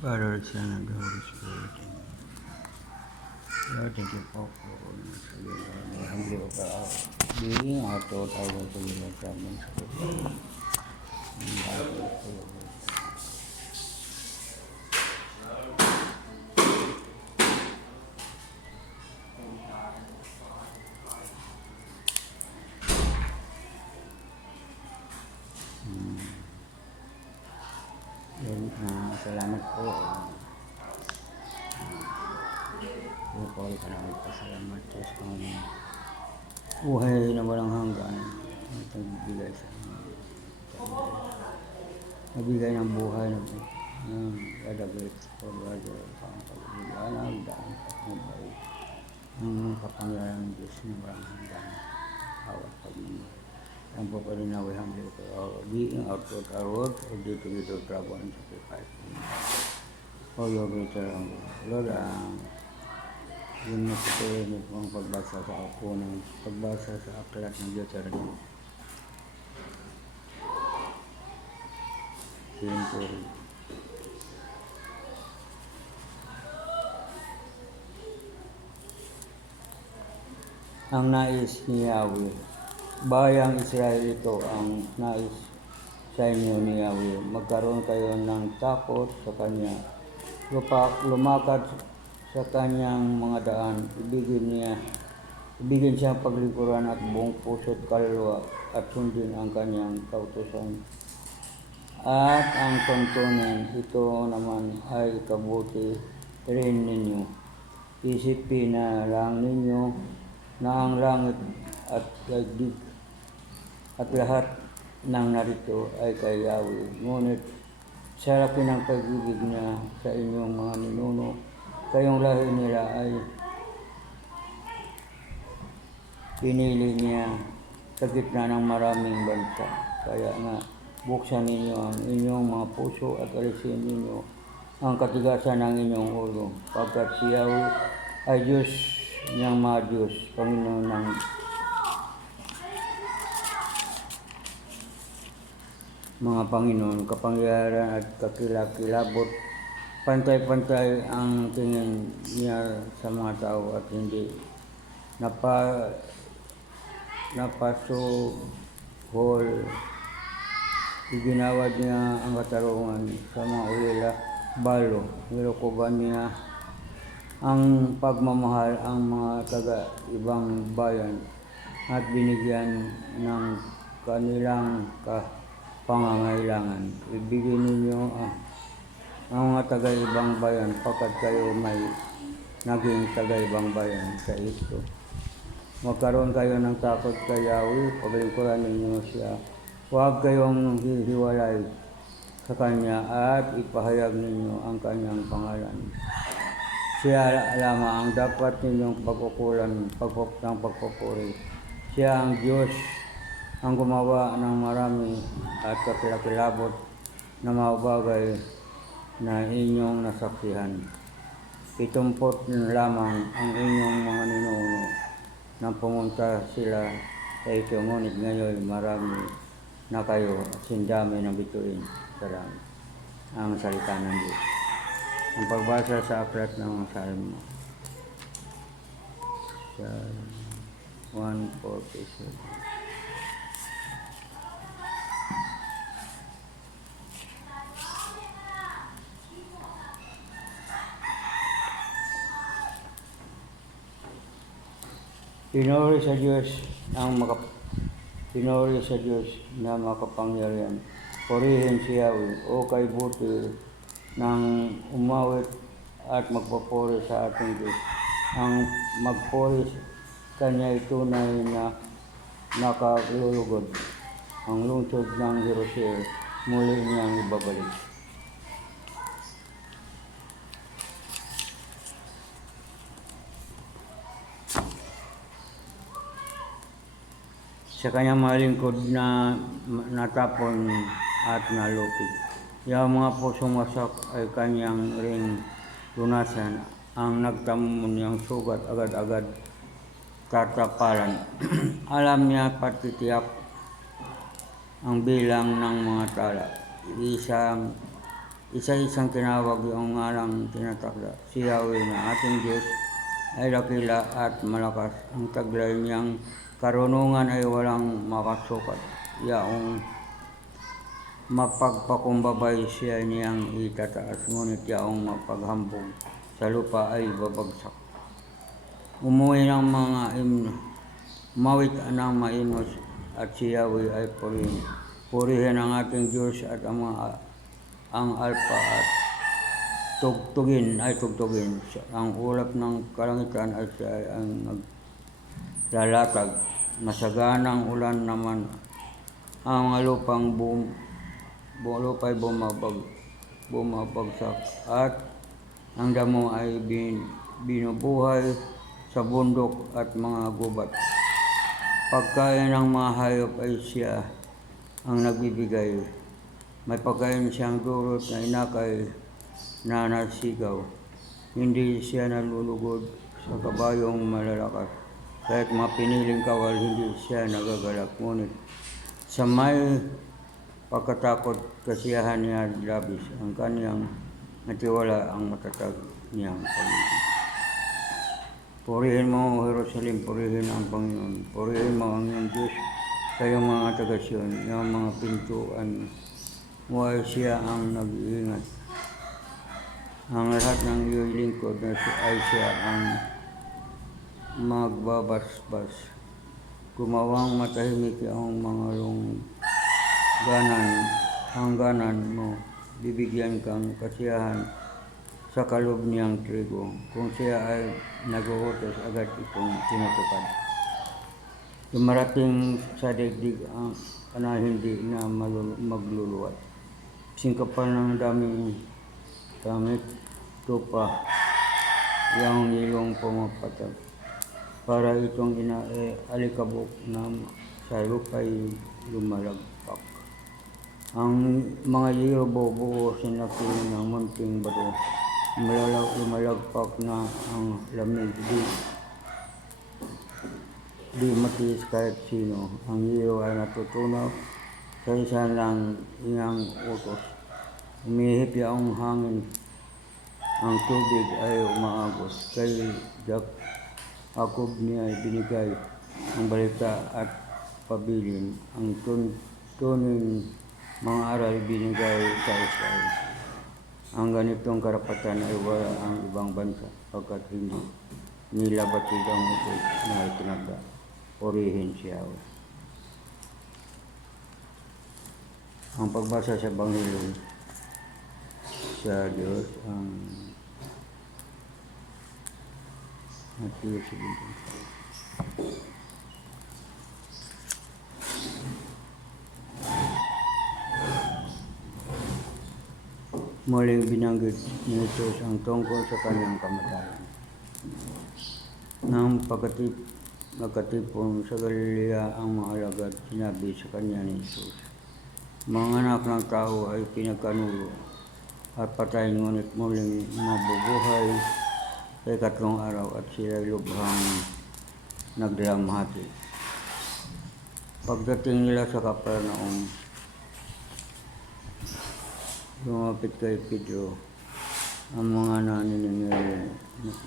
Father, Son, and the Holy Spirit. Lord, thank you po for humbly of our being, our thought, our will to you, Lord, from sa lupa. Salamat po. Po, salamat po. Salamat po sa buhay na walang hanggan. At nagbigay sa nabigay ng buhay na dadaglit for brother ang pagbilanag daan pagmubay ang kapangyarihan ng Diyos na walang hanggan awat pagmumay. Ang po pa rin na we humbly for our being, our thought, our word, or due to little trouble and sacrifice. For your greater Lord, yun na po ang pagbasa sa ako ng pagbasa sa aklat ng Deuteronomy. Century. Ang nais ni Yahweh, bayang Israel ito ang nais sa inyo ni Yahweh. Magkaroon kayo ng takot sa Kanya. Lumakad sa Kanyang mga daan. Ibigin siyang paglikuran at buong puso't kaluluwa at sundin ang Kanyang kautusan. At ang tuntunin, ito naman ay kabuti rin ninyo. Isipin na lang ninyo na ang langit at daigdig at lahat ng narito ay kay Yahweh. Ngunit sarapin ang pag-ibig niya sa inyong mga ninuno. Kayong lahi nila ay pinili niya sa gitna ng maraming bansa. Kaya nga, buksan ninyo ang inyong mga puso at alisin ninyo ang katigasan ng inyong ulo. Pagkat si Yahweh ay Diyos niyang mga Diyos, Panginoon ng mga Panginoon, kapangyarihan at kakilakilabot. Pantay-pantay ang tingin niya sa mga tao at hindi napasuhol. Iginawad niya ang katarungan sa mga ulila, balo. Nilukuban niya ang pagmamahal ang mga taga-ibang bayan at binigyan ng kanilang pangangailangan. Ibigin ninyo ang mga taga-ibang bayan pagkat kayo may naging taga-ibang bayan sa ito. Magkaroon kayo ng takot kay Yahweh, paglingkuran ninyo siya. Huwag kayong hihiwalay sa Kanya at ipahayag ninyo ang Kanyang pangalan. Siya lamang ang dapat ninyong pagpupuri. Siya ang Diyos ang gumawa ng marami at kakilakilabot na mga bagay na inyong nasaksihan. 70 lamang ang inyong mga ninuno nang pumunta sila sa ito, ngunit ngayon marami na kayo at sindami ng bituin sa langit. Ang salita ng Diyos. Ang pagbasa sa aklat ng Salmo. Sa 147. Pinuri sa Diyos na makapangyarihan. Purihin si Yahweh, o kay buti ng umawit at magpapuri sa ating Diyos. Ang magpuri Kanya ay tunay na nakalulugod. Ang lungsod ng Jerusalem muli niyang ibabalik. Sa Kanyang mga lingkod na natapon at nalupig. Yung mga pusong wasak ay Kanyang ring lunasan. Ang nagtamo niyang sugat agad-agad tatapalan. Alam niya patitiyak ang bilang ng mga tala. Isang isa-isang tinawag yung ngalang tinatakda. Si Yahweh na ating Diyos ay dakila at malakas. Ang taglay niyang karunungan ay walang makasukat. Yaong mapagpakumbabay siya niyang itataas, ngunit yaong mapaghambog sa lupa ay babagsak. Umuwi ng mga mawit ng mainos at si Yahweh ay purihin. Purihin ang ating Diyos at ang alpa at tugtugin. Ang ulap ng kalangitan ay siya ay ang naglalatag. Masaganang ulan naman ang lupa'y bumabagsak at ang damo ay binubuhay sa bundok at mga gubat. Pagkain ng mga hayop ay siya ang nagbibigay. May pagkain siyang durot na inakay na nasigaw. Hindi siya nalulugod sa kabayong malalakas. Kahit mga piniling kawal, hindi siya nagagalak. Ngunit sa may pagkatakot, kasiyahan niya labis. Ang kaniyang natiwala ang matatag niyang pag-ibig. Purihin mo, O Jerusalem, purihin ang Panginoon. Purihin mo ang iyong Diyos sa iyong mga taga-Sion. Iyong mga pintuan mo ay siya ang nag-iingat. Ang lahat ng iyo'y lingkod ay siya ang magbabasbas. Gumawang matahimik ang mga hangganan mo. Bibigyan kang kasiyahan sa kaloob niyang trigo. Kung siya ay nag-uutos, agad itong tinutupad. Dumarating sa daigdig ang hindi na magluluwat. Singkapan ng daming damit, tupa, yung ilong pumapatag. Para itong alikabok na sa lupa'y lumalagpak. Ang mga yero buo sinakiling ng munting bato. Lumalagpak na ang lamig. Di matiis kahit sino. Ang yero ay natutunaw sa isa lang iyang utos. Umihip ang hangin. Ang tubig ay umaagos. Kay Jacob niya ay binigay ang balita at pabilin. Ang tuning mga aral binigay sa Israel. Ang ganitong karapatan ay wala ang ibang bansa pagkat hindi nila batid ang utos na itinagda. Purihin siya. Ang pagbasa sa Ebanghelyo sa Diyos ang Matthew 17. Muling binanggit ni Jesus ang tungkol sa kanyang kamatayan. Nang nagkatipon sa Galilea ang mga alagad, sinabi sa kanya ni Jesus, mga anak ng tao ay pinagkanulo at patay, ngunit muling mabubuhay sa ikatlong araw, at sila lubhang nagdalamhati. Pagdating nila sa Capernaum, lumapit kay Pedro ang mga naniningil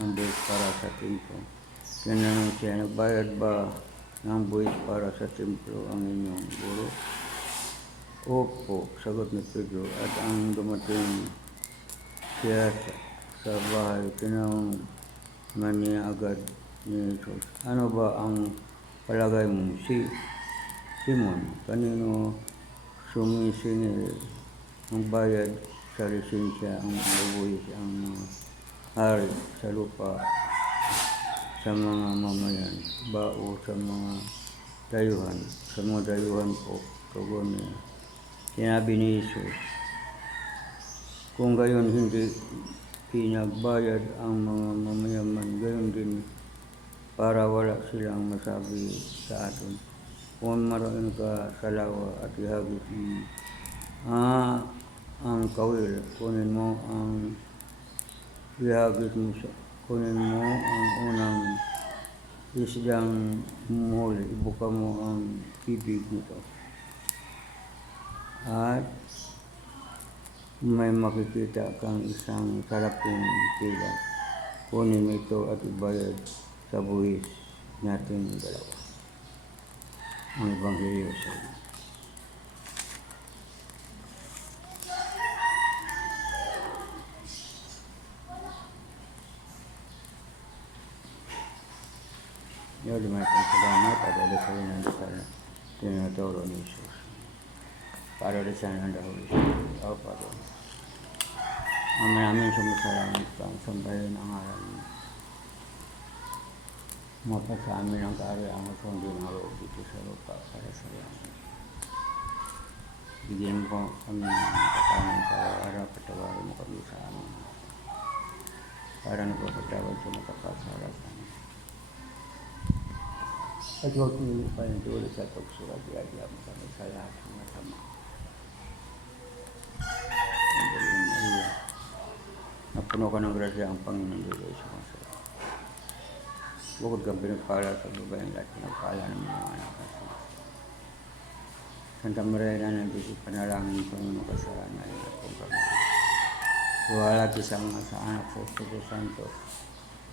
ng buwis para sa templo. Tinanong siya, nagbayad ba ng buwis para sa templo ang inyong guro? Opo, sagot ni Pedro. At ang dumating siya sa bahay, tinanong niya agad ni Jesus, ano ba ang palagay mo, Simon? Kanino sumisingil ang bayad sa lisensya, ang bubuwis, ang mga hari sa lupa, sa mga mamayan, ba o sa mga dayuhan? Sa mga dayuhan po, tugon niya. Sinabi ni Jesus, kung gayon hindi pinagbayad ang mga mamayaman, gayon din para wala silang masabi sa atin. Kung maroon ka sa lawa at ihagis mo ang kawil, kunin mo ang unang isdang huli, ibuka mo ang bibig nito. At may makikita kang isang saraping pila. Kunin mo ito at ibayad sa buwis natin dalawa. Ang Ebanghelyo sa iyo. Yo, lumay kong salamat at alasarin ang dasal na tinuturo ni Jesus. Para alasarin ang dahil sa iyo. Paro. Ang maraming sumasalamat ka ang sambahin ang aral mo. Mapasa amin ang kaariang at hindi ng loob dito sa lupa para sa langit. Bigyan mo kami ng kakanan sa araw-araw, patawarin mo kami sa amin. Para nagpapatawad sa makakasala sa amin. At huwag niyo pa yung tuloy sa pagsulat, iadya mo kami sa lahat ng masama. Ang galing na iya. Napuno ka ng grasya ang Panginoon Diyos sa konsulat. Bukod kang pinagpala sa babaeng lahat, pinagpala ng mga anak at sama. Santa Maria ng Diyos, panalangin ko ng kasalanan at kung kami. Iwalati sa mga sa anak sa Espiritu Santo,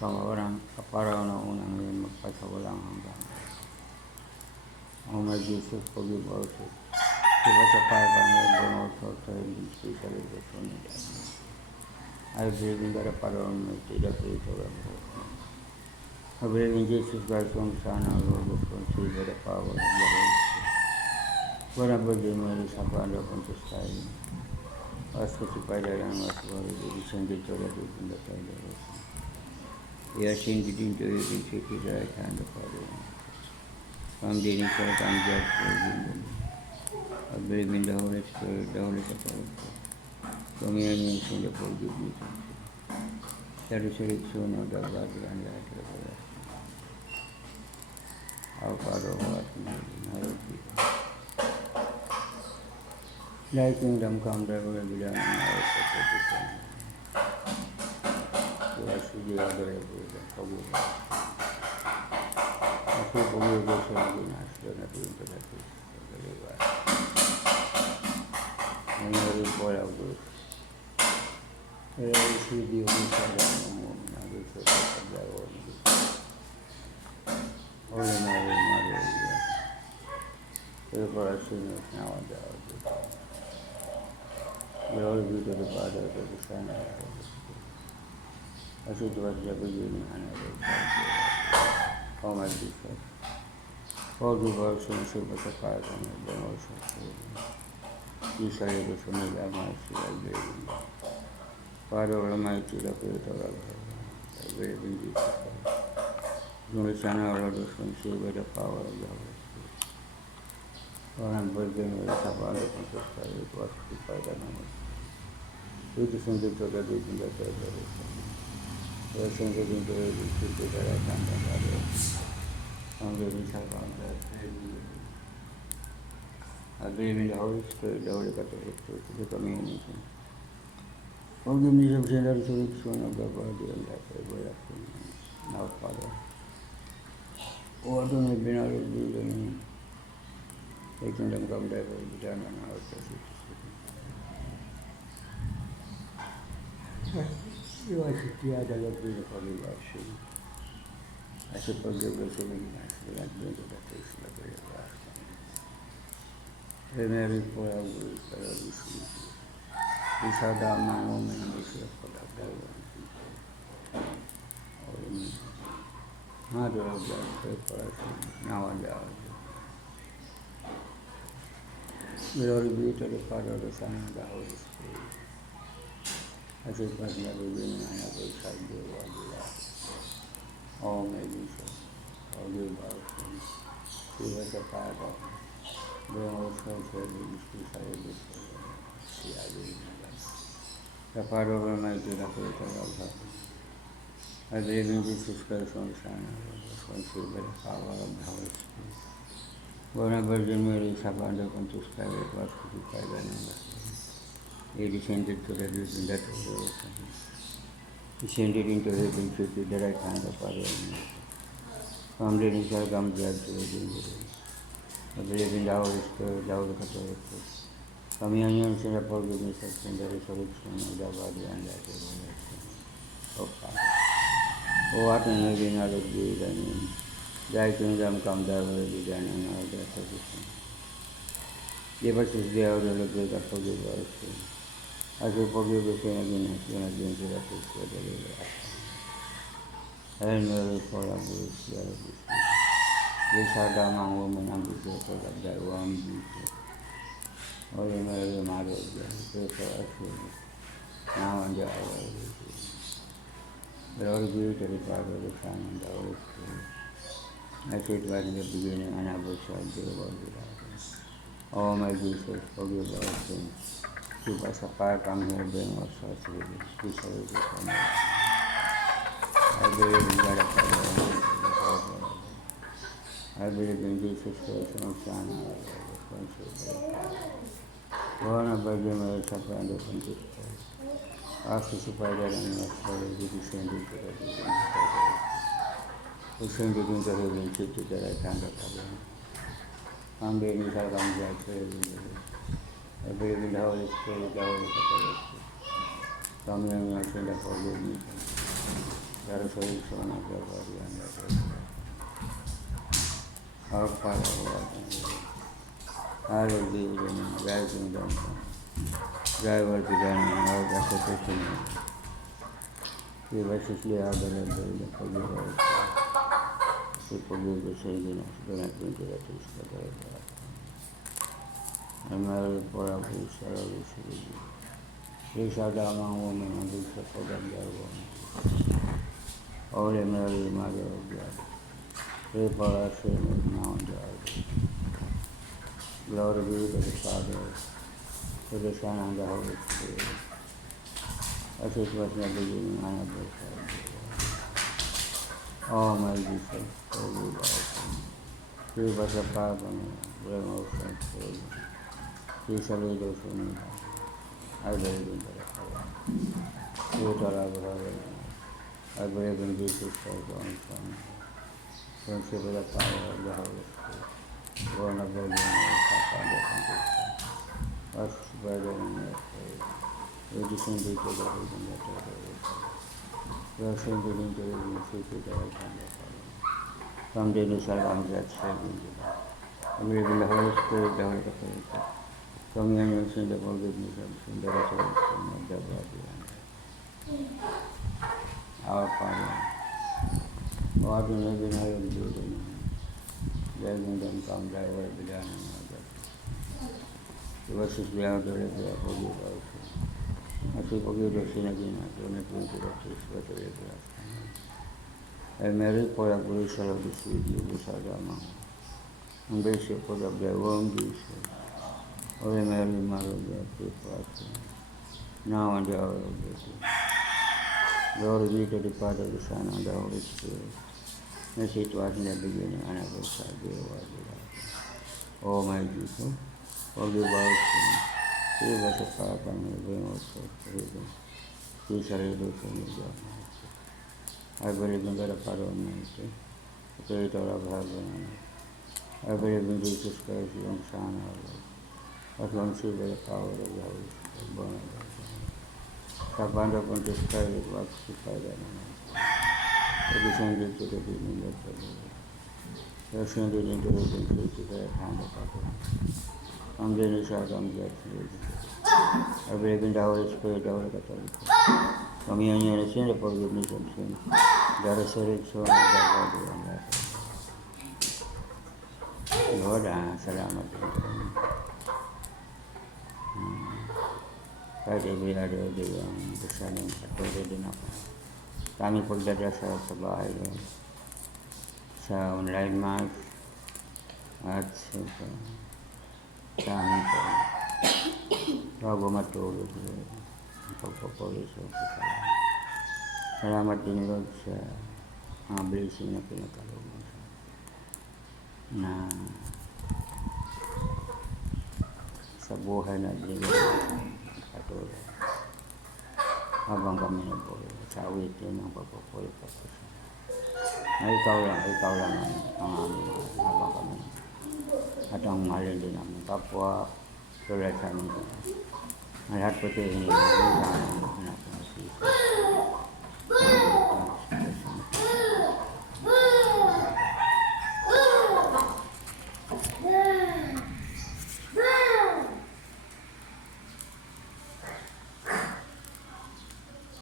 kaparaw na unang ngayon magpasawalang hanggang. Oh my Jesus, forgive our sins. Give us a fire and let burn our souls to heaven, especially the son of God. I believe in God, the Father Almighty, the Creator of all. I believe in Jesus Christ, Son, Son, our Lord, who was conceived by the power of the Holy Spirit. When a Virgin Mary suffered under Pontius Pilate, was crucified and was buried, he descended to the deep in the third day. He ascended into heaven, seated at the right hand of Father. From the initial and judge the kingdom. I believe in the Holy Spirit, the Holy Catholic Church, communion in the forgiveness of sins, the resurrection of the body and the resurrection. Our Father who art in heaven, hallowed be thy name. Thy kingdom come, thy will be done on earth as it is in heaven. Give us today our daily bread and forgive us. As we forgive those who have been us, do not into the pit, but deliver us. And Mary, full of grace, the Lord is with you, who shall down among women, and with the fruit of thy womb, Jesus. Holy Mary, Mother of God, pray for us sinners now and at the hour of our death. Glory be to the Father, to the Son, and to the Holy Spirit, as it was in the beginning, and ever shall be. O my Jesus, forgive our sins, save us from fire, and burn our souls to heaven. You shall lead us from the mercy, I believe in God. Father Almighty, the Creator of heaven, I believe in Jesus Christ, the only Son of our Lord, was conceived by the power of the Holy Spirit. Born Virgin Mary, suffered under Pontius Pilate, was crucified and was buried. He descended to the deep in the third day. He ascended into heaven, seated at the right hand of God. And we shall come back. I believe in the Holy Spirit, the Holy Catholic Church, the communion. Forgiveness of sin, the resurrection of the body, and life everlasting. Now, Father, who art in heaven, hallowed be thy name. Thy kingdom come, thy will be done on earth as it is in heaven. You are the other Lord, we forgive our sins. As we forgive those who sin us, do not bring to the taste of the everlasting. Hail Mary, full of grace, the Lord is with you. Blessed art thou among women, and blessed is the fruit of thy womb, Jesus. Holy Mary, Mother of God, pray for us now and at the hour of death. Glory be to the Father, the Son, and the Holy Spirit, as it was in the beginning, and ever shall be, world without end. O my Jesus, forgive our sins, save us the Father, bring our souls to heaven, especially those who are in heaven. The Father Almighty, the Creator of heaven, I believe in Jesus Christ, Son, Son, and was conceived by the power of the Holy Spirit. Born of Virgin Mary, suffered under Pontius Pilate, was crucified and was buried. He descended to the deep in the third day. Descended into heaven, seated at the right hand of Father Almighty. From there he shall come judge the living and the dead. I believe in the Holy Spirit, the Holy Catholic Church, Kami ang yun sila forgiveness of sin, the resurrection of the body and the resurrection of power. O ating naging alog di thy name. Thy kingdom come, thy will be done on earth as it is in heaven. Give us this day our daily bread and forgive our sins, as we forgive the sin against us, and against us, but deliver us. Hail Mary, full of grace, the Lord is with thee. Blessed art thou among women, and blessed is the fruit of thy womb, Jesus. Holy Mary, Mother of God, pray for us sinners, now and at the hour of our death. Glory be to the Father, the Son, and the Holy Spirit, as it was in the beginning, and ever shall be, world without end. O my Jesus, forgive our sins, keep us apart from here, bring us to the peace of the Son. I believe in God the Father, and in the Holy Spirit. I believe in Jesus Christ, Son of God, our Lord, responsible by the born of Virgin Mary, suffered under Pontius Pilate, was crucified and was buried, he descended to the dead, and ascended into heaven, seated at the right hand of heaven. Someday he shall come judge the living and the dead. I believe in the Holy Spirit, the Holy Catholic Church, communion of sin and forgiveness of sins, the resurrection of the body and the resurrection. Our Father who art in heaven, hallowed be thy name, thy kingdom come, thy will be done on earth as it is in heaven. Give us this day our daily bread, and forgive our sins, as we forgive the sin against us. Do not bring us into temptation, but deliver us from evil. And Mary, full of grace, the Lord is with thee. Blessed art thou among women, and blessed is the fruit of thy womb, Jesus. Holy Mary, Mother of God, pray for us sinners, now and at the hour of our death. Glory be to the Father, to the Son, and the Holy Spirit, as it was in the beginning, and ever shall be, world without end. O my Jesus, forgive our sins, keep us apart from evil, bring us to heaven, especially those who need us. I believe in the Father, Spirit of our Father, I believe in Jesus Christ, the only Son, friendship with the power of the Holy Spirit, born of Virgin Mary, suffered under Pontius Pilate, was crucified and was buried. He descended to the dead, and the third day rose again. He ascended into heaven, seated at the right hand of heaven. Someday he shall come judge the living and the dead. I believe in the Holy Spirit, the Holy Catholic Church, communion of sin, the forgiveness of sin, the resurrection of the body and the our Father, who art in heaven, hallowed be thy name. Thy kingdom come, thy will be done on earth as it is in heaven. Give us this day our daily bread, and forgive our sins, as we forgive those sin against us. Do not bring us into temptation, but deliver us from evil. Hail Mary, full of grace, the Lord is with thee. Blessed art thou among women, and blessed is the fruit of thy womb, Jesus. Holy Mary, Mother of God, pray for us sinners, now and at the hour of our death. Glory be to the Father, the Son, and the Holy Spirit, as it was in the beginning, and ever shall be, world without end. O my Jesus, forgive our sins, save us apart from evil, bring us to heaven, especially those who need thy mercy. I believe in God the Father Almighty, the Creator of heaven and earth. I believe in Jesus Christ, His own Son, our Lord, was conceived by the power of the Holy Spirit, born of the Virgin Mary, suffered under Pontius Pilate, was crucified and was buried. He descended to the dead, and the third day rose again. He ascended into heaven, seated at the right hand of heaven. Someday he shall come judge the living and the dead. I believe in the Holy Spirit, the Holy Catholic Church, communion of sin, the forgiveness of sins, the resurrection of the body and the resurrection. Lord, salamat din po. Kahit every other day ang gusto nang patuloy din ako. Kami pagdadasal sa bahay Lord, sa online mass at sa amin po. Bago matulog Lord, ang pagpapulis o pasalamat. Salamat din Lord sa mga blessing na pinagkaloob mo sa amin, na sa buhay na binigay mo patuloy habang kami nabuhay sa awitin ng pagpupuli pagpasalamat. Na ikaw lang ang aming mahal habang kami, at ang mahalin din namin kapwa tulad sa amin. Ang lahat po ito yung